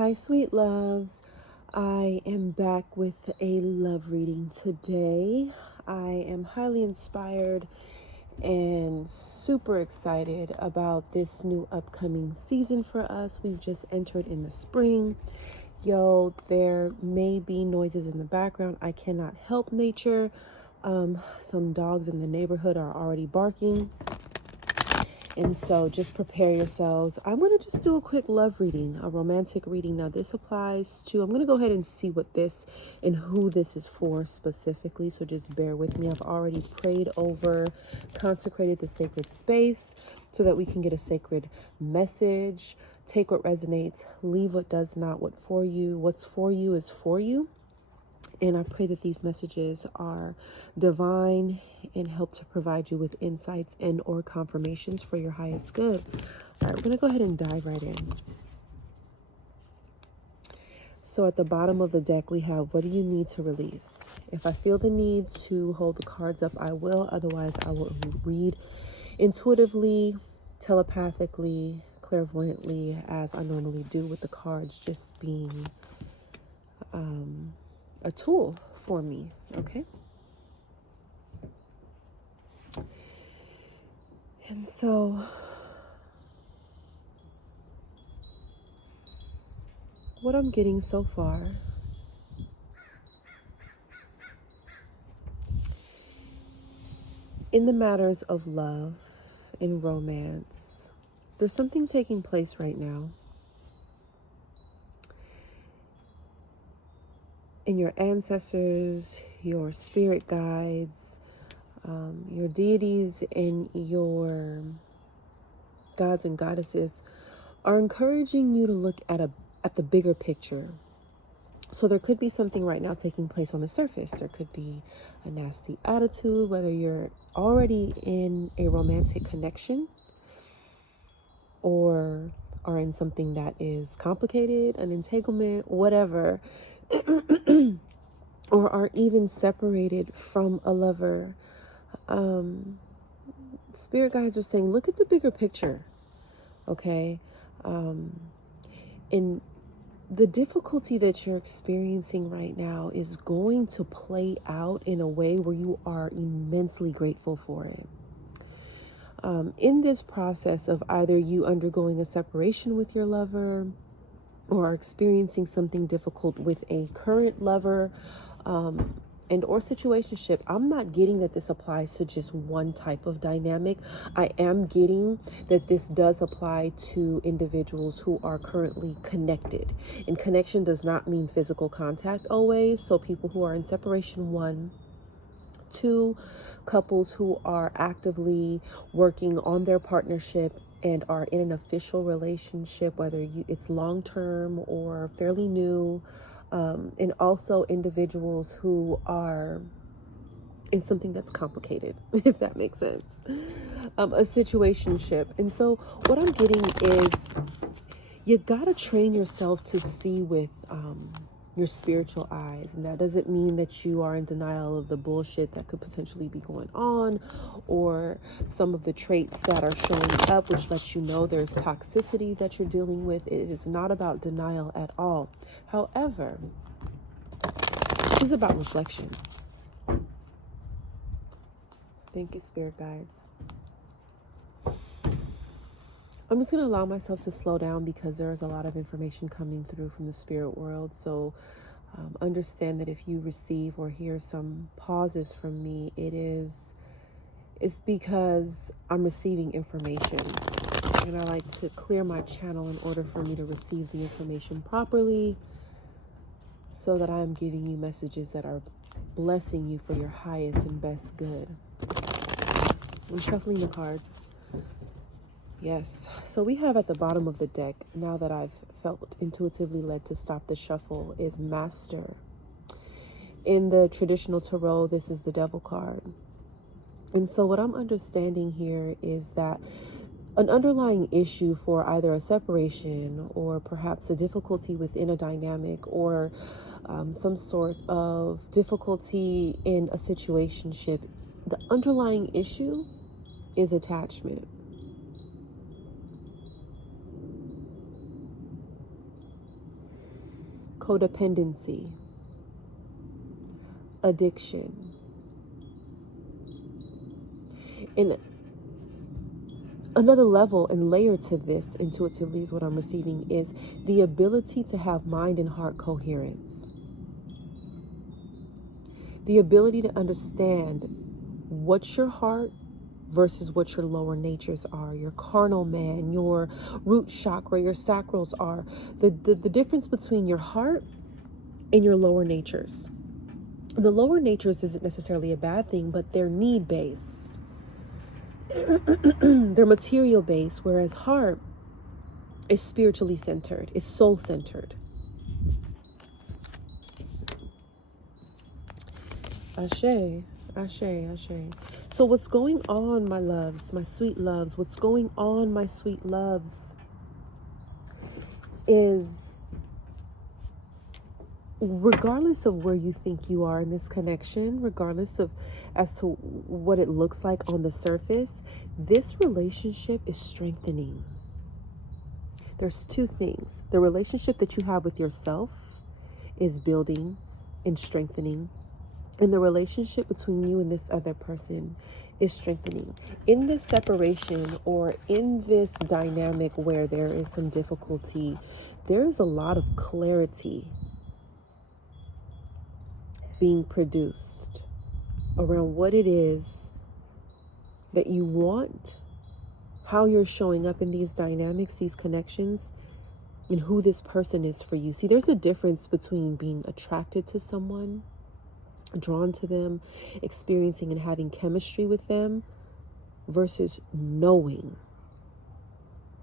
Hi, sweet loves. I am back with a love reading today. I am highly inspired and super excited about this new upcoming season for us. We've just entered into spring. Yo, there may be noises in the background. I cannot help nature. Some dogs in the neighborhood are already barking. And so just prepare yourselves. I'm going to just do a quick love reading, a romantic reading. Now this applies to, I'm going to go ahead and see what this and who this is for specifically. So just bear with me. I've already prayed over, consecrated the sacred space so that we can get a sacred message. Take what resonates, leave what does not. What's for you is for you. And I pray that these messages are divine and help to provide you with insights and or confirmations for your highest good. All right, we're going to go ahead and dive right in. So at the bottom of the deck, we have, what do you need to release? If I feel the need to hold the cards up, I will. Otherwise, I will read intuitively, telepathically, clairvoyantly, as I normally do with the cards, just being a tool for me, okay? And so, what I'm getting so far in the matters of love and romance, there's something taking place right now in your ancestors, your spirit guides, your deities, and your gods and goddesses are encouraging you to look at the bigger picture. So there could be something right now taking place on the surface. There could be a nasty attitude, whether you're already in a romantic connection or are in something that is complicated, an entanglement, whatever, or are even separated from a lover. Spirit guides are saying, look at the bigger picture, okay? And the difficulty that you're experiencing right now is going to play out in a way where you are immensely grateful for it. In this process of either you undergoing a separation with your lover or are experiencing something difficult with a current lover and or situationship, I'm not getting that this applies to just one type of dynamic. I am getting that this does apply to individuals who are currently connected. And connection does not mean physical contact always. So people who are in separation, 1, 2, couples who are actively working on their partnership and are in an official relationship, whether it's long-term or fairly new, and also individuals who are in something that's complicated, if that makes sense, a situationship. And so what I'm getting is you gotta train yourself to see with your spiritual eyes. And that doesn't mean that you are in denial of the bullshit that could potentially be going on or some of the traits that are showing up, which lets you know there's toxicity that you're dealing with. It is not about denial at all. However, this is about reflection. Thank you, spirit guides. I'm just going to allow myself to slow down because there is a lot of information coming through from the spirit world. So understand that if you receive or hear some pauses from me, it's because I'm receiving information. And I like to clear my channel in order for me to receive the information properly so that I am giving you messages that are blessing you for your highest and best good. I'm shuffling the cards. Yes, so we have at the bottom of the deck, now that I've felt intuitively led to stop the shuffle, is Master. In the traditional tarot, this is the Devil card. And so what I'm understanding here is that an underlying issue for either a separation or perhaps a difficulty within a dynamic or some sort of difficulty in a situationship, the underlying issue is attachment. codependency, addiction. And another level and layer to this, intuitively, is what I'm receiving, is the ability to have mind and heart coherence. The ability to understand what your heart versus what your lower natures are, your carnal man, your root chakra, your sacrals are. The difference between your heart and your lower natures. The lower natures isn't necessarily a bad thing, but they're need-based. They're material-based, whereas heart is spiritually centered, is soul-centered. Ashe, ashe, ashe. So what's going on, my loves, my sweet loves? What's going on, my sweet loves, is regardless of where you think you are in this connection, regardless of as to what it looks like on the surface, this relationship is strengthening. There's two things. The relationship that you have with yourself is building and strengthening. And the relationship between you and this other person is strengthening. In this separation, or in this dynamic where there is some difficulty, there is a lot of clarity being produced around what it is that you want, how you're showing up in these dynamics, these connections, and who this person is for you. See, there's a difference between being attracted to someone, drawn to them, experiencing and having chemistry with them, versus knowing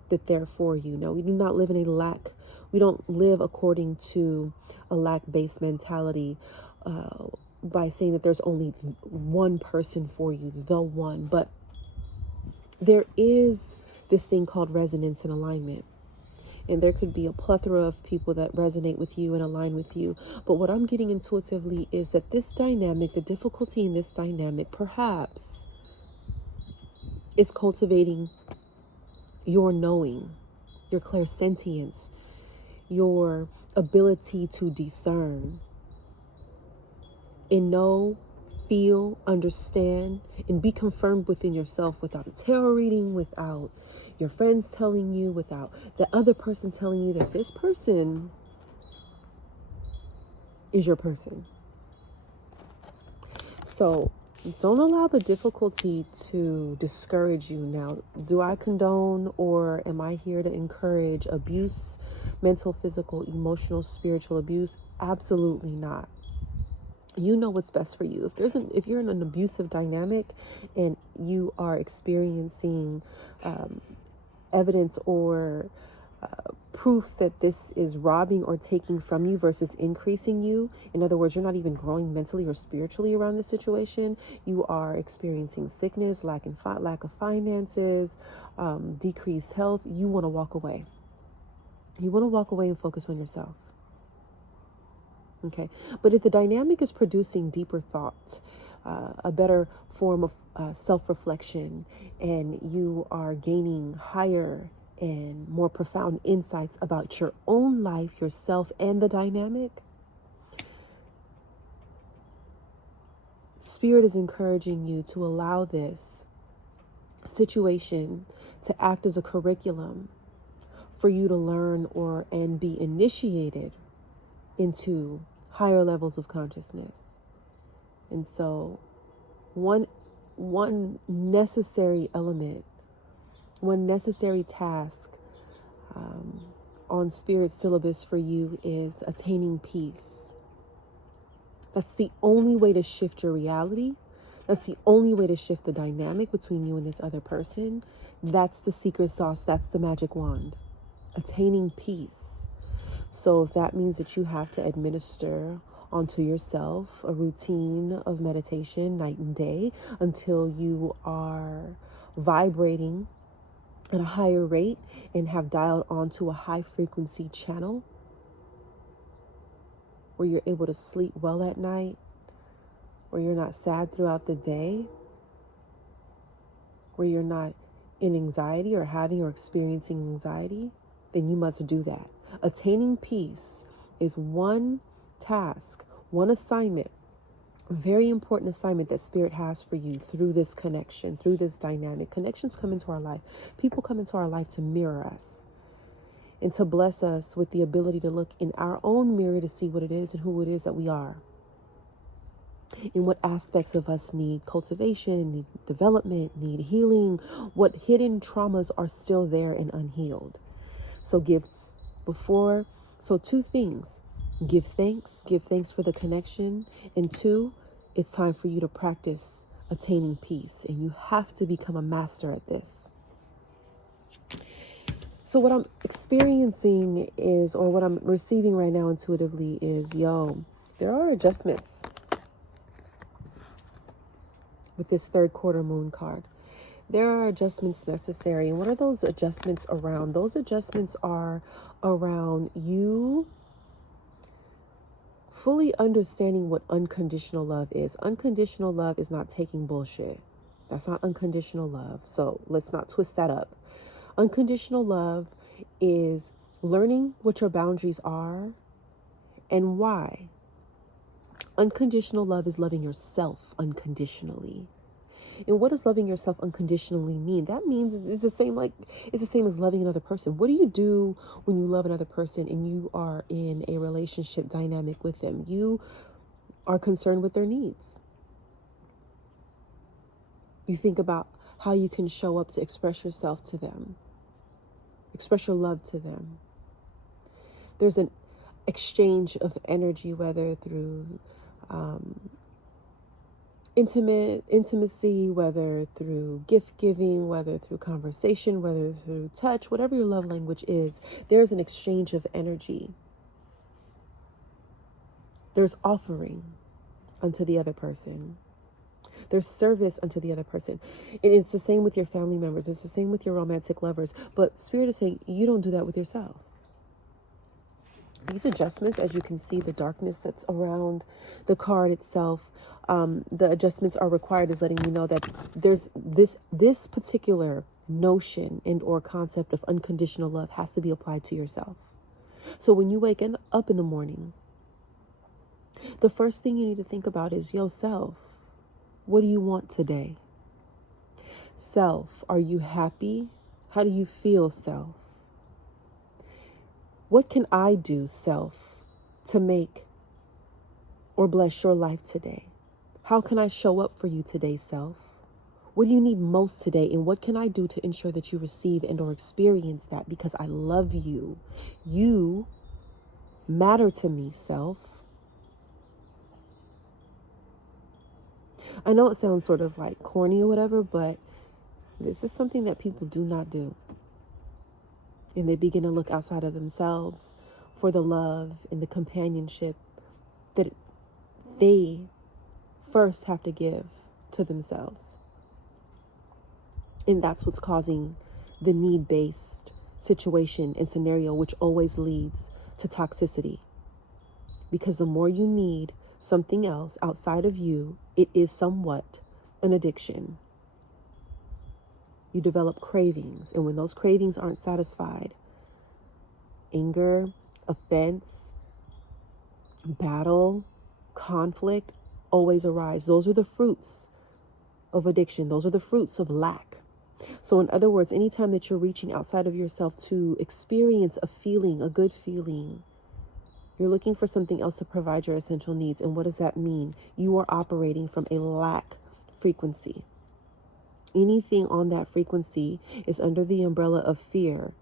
that they're for you. No, we do not live in a lack. We don't live according to a lack-based mentality by saying that there's only one person for you, the one. But there is this thing called resonance and alignment. And there could be a plethora of people that resonate with you and align with you. But what I'm getting intuitively is that this dynamic, the difficulty in this dynamic, perhaps, is cultivating your knowing, your clairsentience, your ability to discern and know, feel, understand, and be confirmed within yourself without a tarot reading, without your friends telling you, without the other person telling you that this person is your person. So don't allow the difficulty to discourage you. Now, do I condone, or am I here to encourage abuse, mental, physical, emotional, spiritual abuse? Absolutely not. You know what's best for you. If you're in an abusive dynamic and you are experiencing evidence or proof that this is robbing or taking from you versus increasing you, in other words, you're not even growing mentally or spiritually around this situation, you are experiencing sickness, lack of finances, decreased health, you want to walk away. You want to walk away and focus on yourself. Okay, but if the dynamic is producing deeper thought, a better form of self-reflection, and you are gaining higher and more profound insights about your own life, yourself, and the dynamic, Spirit is encouraging you to allow this situation to act as a curriculum for you to learn and be initiated into higher levels of consciousness. And so one necessary element, one necessary task on Spirit's syllabus for you is attaining peace. That's the only way to shift your reality. That's the only way to shift the dynamic between you and this other person. That's the secret sauce. That's the magic wand. Attaining peace. So if that means that you have to administer onto yourself a routine of meditation night and day until you are vibrating at a higher rate and have dialed onto a high frequency channel where you're able to sleep well at night, where you're not sad throughout the day, where you're not in anxiety or having or experiencing anxiety, then you must do that. Attaining peace is one task, one assignment, a very important assignment that Spirit has for you through this connection, through this dynamic. Connections come into our life. People come into our life to mirror us and to bless us with the ability to look in our own mirror to see what it is and who it is that we are. In what aspects of us need cultivation, need development, need healing, what hidden traumas are still there and unhealed. So two things. Give thanks for the connection. And two, it's time for you to practice attaining peace. And you have to become a master at this. So what I'm experiencing is, or what I'm receiving right now intuitively is, there are adjustments with this third quarter moon card. There are adjustments necessary. And what are those adjustments around? Those adjustments are around you fully understanding what unconditional love is. Unconditional love is not taking bullshit. That's not unconditional love. So let's not twist that up. Unconditional love is learning what your boundaries are and why. Unconditional love is loving yourself unconditionally. And what does loving yourself unconditionally mean? That means it's the same as loving another person. What do you do when you love another person and you are in a relationship dynamic with them? You are concerned with their needs. You think about how you can show up to express yourself to them, express your love to them. There's an exchange of energy, whether through intimacy, whether through gift giving, whether through conversation, whether through touch, whatever your love language is, there's an exchange of energy. There's offering unto the other person. There's service unto the other person. And it's the same with your family members. It's the same with your romantic lovers. But Spirit is saying you don't do that with yourself. These adjustments, as you can see, the darkness that's around the card itself, the adjustments are required is letting you know that there's this particular notion and or concept of unconditional love has to be applied to yourself. So when you wake up in the morning, the first thing you need to think about is yourself. What do you want today? Self, are you happy? How do you feel, self? What can I do, self, to make or bless your life today? How can I show up for you today, self? What do you need most today? And what can I do to ensure that you receive and or experience that? Because I love you. You matter to me, self. I know it sounds sort of like corny or whatever, but this is something that people do not do. And they begin to look outside of themselves for the love and the companionship that they first have to give to themselves. And that's what's causing the need-based situation and scenario, which always leads to toxicity. Because the more you need something else outside of you, it is somewhat an addiction. You develop cravings, and when those cravings aren't satisfied, anger, offense, battle, conflict always arise. Those are the fruits of addiction. Those are the fruits of lack. So in other words, anytime that you're reaching outside of yourself to experience a feeling, a good feeling, you're looking for something else to provide your essential needs. And what does that mean? You are operating from a lack frequency. Anything on that frequency is under the umbrella of fear.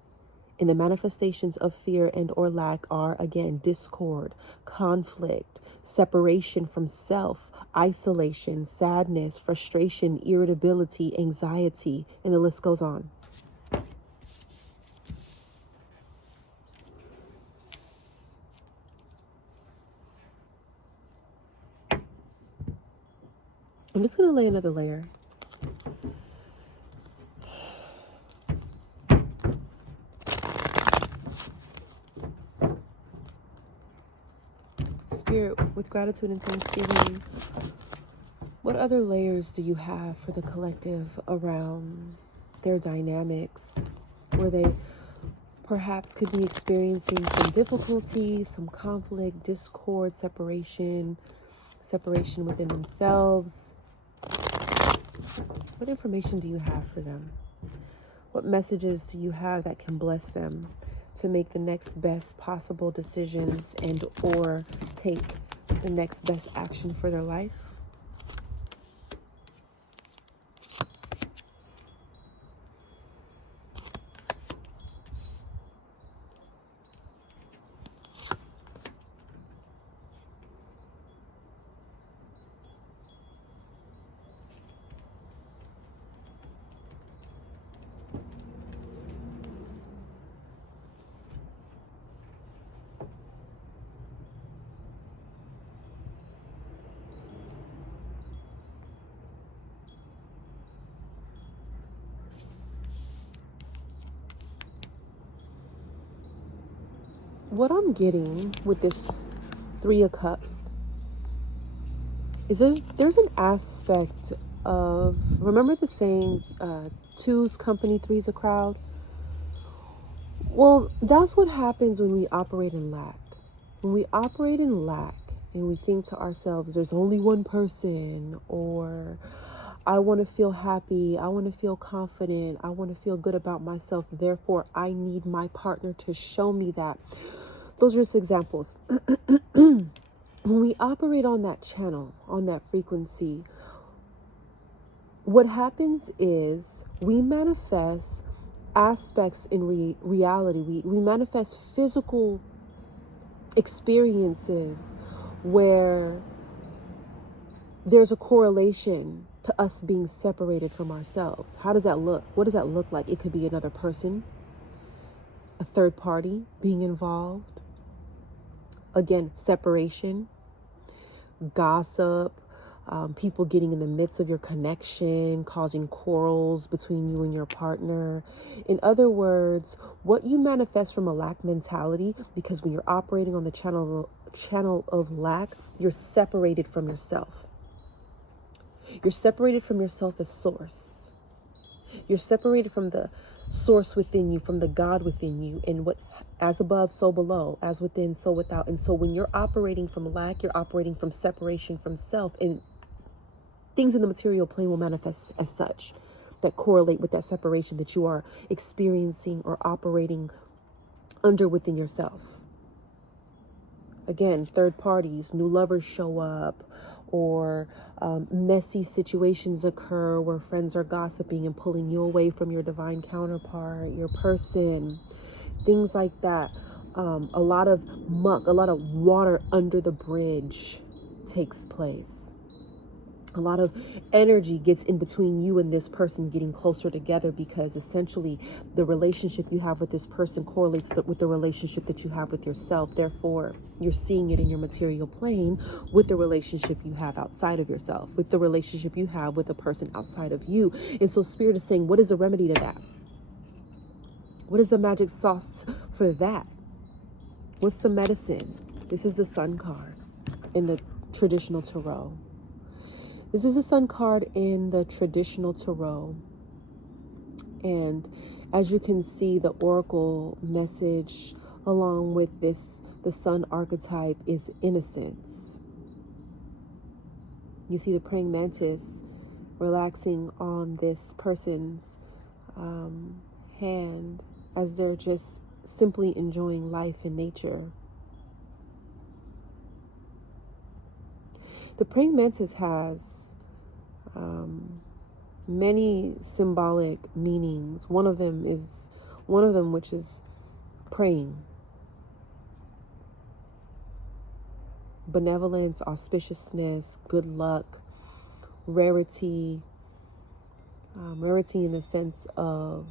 And the manifestations of fear and or lack are, again, discord, conflict, separation from self, isolation, sadness, frustration, irritability, anxiety, and the list goes on. I'm just going to lay another layer. Spirit, with gratitude and thanksgiving, what other layers do you have for the collective around their dynamics, where they perhaps could be experiencing some difficulty, some conflict, discord, separation within themselves. What information do you have for them? What messages do you have that can bless them to make the next best possible decisions and or take the next best action for their life? What I'm getting with this Three of Cups is there's an aspect of, remember the saying, two's company, three's a crowd? Well, that's what happens when we operate in lack. When we operate in lack and we think to ourselves, there's only one person, or I want to feel happy, I want to feel confident, I want to feel good about myself, therefore I need my partner to show me that. Those are just examples. When we operate on that channel, on that frequency, what happens is we manifest aspects in reality. We manifest physical experiences where there's a correlation to us being separated from ourselves. How does that look? What does that look like? It could be another person, a third party being involved. Again, separation, gossip, people getting in the midst of your connection, causing quarrels between you and your partner. In other words, what you manifest from a lack mentality, because when you're operating on the channel of lack, you're separated from yourself. You're separated from yourself as source. You're separated from the source within you, from the God within you, and what as above, so below, as within, so without. And so when you're operating from lack, you're operating from separation from self, and things in the material plane will manifest as such that correlate with that separation that you are experiencing or operating under within yourself. Again, third parties, new lovers show up, or messy situations occur where friends are gossiping and pulling you away from your divine counterpart, your person, things like that. A lot of muck, a lot of water under the bridge takes place. A lot of energy gets in between you and this person getting closer together, because essentially the relationship you have with this person correlates with the relationship that you have with yourself. Therefore, you're seeing it in your material plane with the relationship you have outside of yourself, with the relationship you have with a person outside of you. And so Spirit is saying, what is the remedy to that? What is the magic sauce for that? What's the medicine? This is the Sun card in the traditional tarot. This is the Sun card in the traditional tarot. And as you can see, the oracle message along with this, the Sun archetype, is innocence. You see the praying mantis relaxing on this person's hand as they're just simply enjoying life and nature. The praying mantis has many symbolic meanings. One of them which is praying, benevolence, auspiciousness, good luck, rarity, rarity in the sense of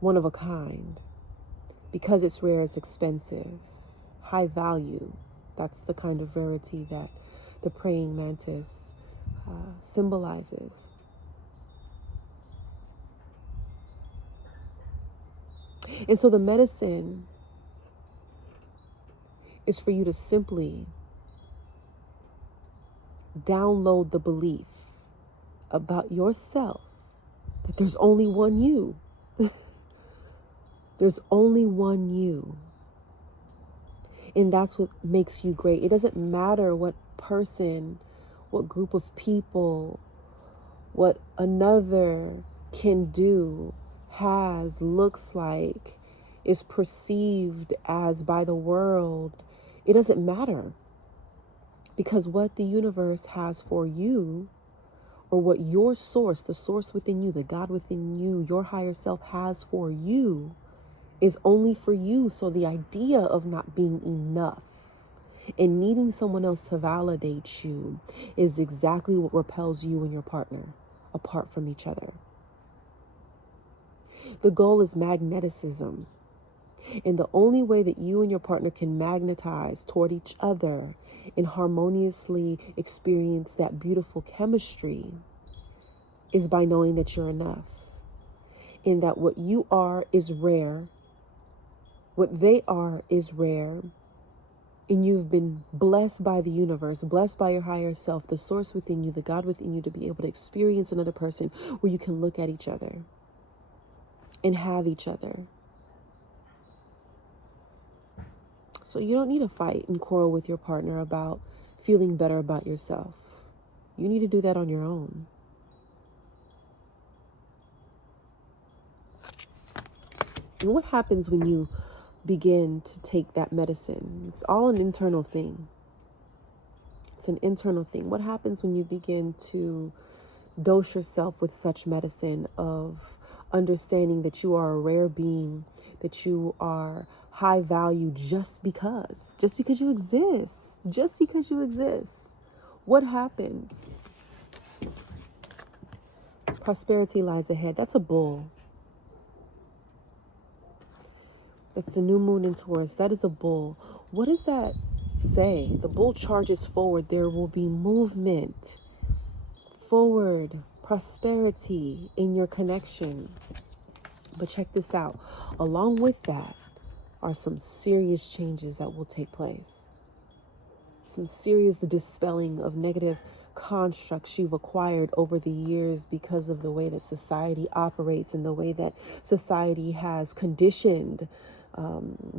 one of a kind. Because it's rare, it's expensive, high value. That's the kind of rarity that the praying mantis symbolizes. And so the medicine is for you to simply download the belief about yourself that there's only one you. There's only one you. And that's what makes you great. It doesn't matter what person, what group of people, what another can do, has, looks like, is perceived as by the world. It doesn't matter. Because what the universe has for you, or what your source, the source within you, the God within you, your higher self has for you, is only for you. So the idea of not being enough and needing someone else to validate you is exactly what repels you and your partner apart from each other. The goal is magneticism. And the only way that you and your partner can magnetize toward each other and harmoniously experience that beautiful chemistry is by knowing that you're enough. And that what you are is rare. What they are is rare. And you've been blessed by the universe, blessed by your higher self, the source within you, the God within you, to be able to experience another person where you can look at each other and have each other. So you don't need to fight and quarrel with your partner about feeling better about yourself. You need to do that on your own. And what happens when you begin to take that medicine? It's all an internal thing. It's an internal thing. What happens when you begin to dose yourself with such medicine of understanding that you are a rare being, that you are high value just because you exist, just because you exist? What happens? Prosperity lies ahead. That's a bull. That's the new moon in Taurus. That is a bull. What does that say? The bull charges forward. There will be movement forward, prosperity in your connection. But check this out. Along with that are some serious changes that will take place. Some serious dispelling of negative constructs you've acquired over the years because of the way that society operates and the way that society has conditioned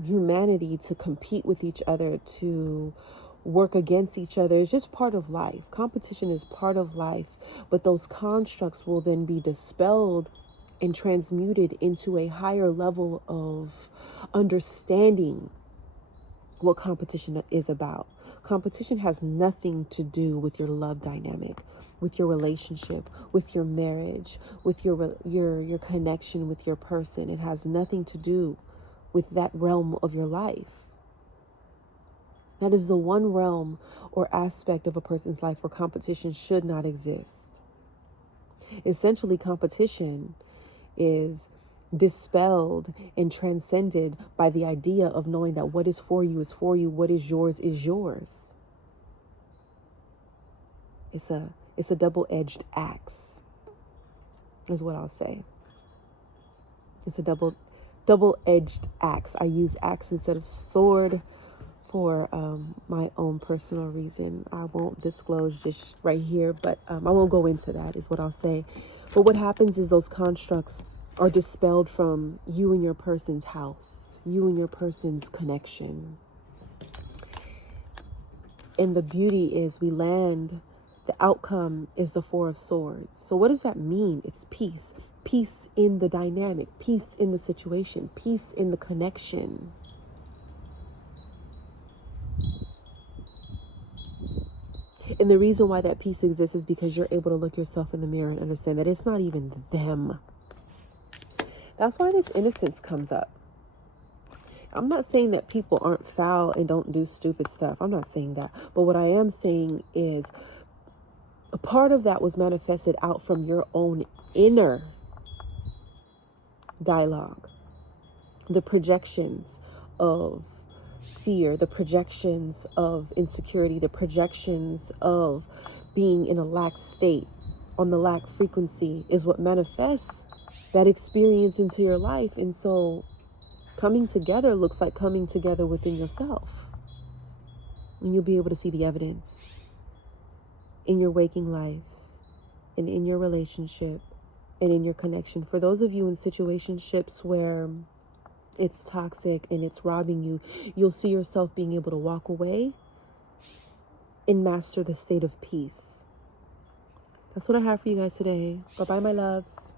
humanity to compete with each other, to work against each other. It's just part of life. Competition is part of life, but those constructs will then be dispelled and transmuted into a higher level of understanding what competition is about. Competition has nothing to do with your love dynamic, with your relationship, with your marriage, with your connection with your person. It has nothing to do with that realm of your life. That is the one realm or aspect of a person's life where competition should not exist. Essentially, competition is dispelled and transcended by the idea of knowing that what is for you, what is yours is yours. It's a double-edged axe, is what I'll say. It's a double-edged axe. I use axe instead of sword for my own personal reason. I won't disclose just right here, but I won't go into that, is what I'll say. But what happens is those constructs are dispelled from you and your person's house, you and your person's connection. And the beauty is we land, the outcome is the Four of Swords. So what does that mean? It's peace. Peace in the dynamic, peace in the situation, peace in the connection. And the reason why that peace exists is because you're able to look yourself in the mirror and understand that it's not even them. That's why this innocence comes up. I'm not saying that people aren't foul and don't do stupid stuff. I'm not saying that. But what I am saying is a part of that was manifested out from your own inner dialogue. The projections of fear, the projections of insecurity, the projections of being in a lack state, on the lack frequency, is what manifests that experience into your life. And so coming together looks like coming together within yourself. And you'll be able to see the evidence in your waking life and in your relationship and in your connection. For those of you in situationships where it's toxic and it's robbing you, you'll see yourself being able to walk away and master the state of peace. That's what I have for you guys today. Bye-bye, my loves.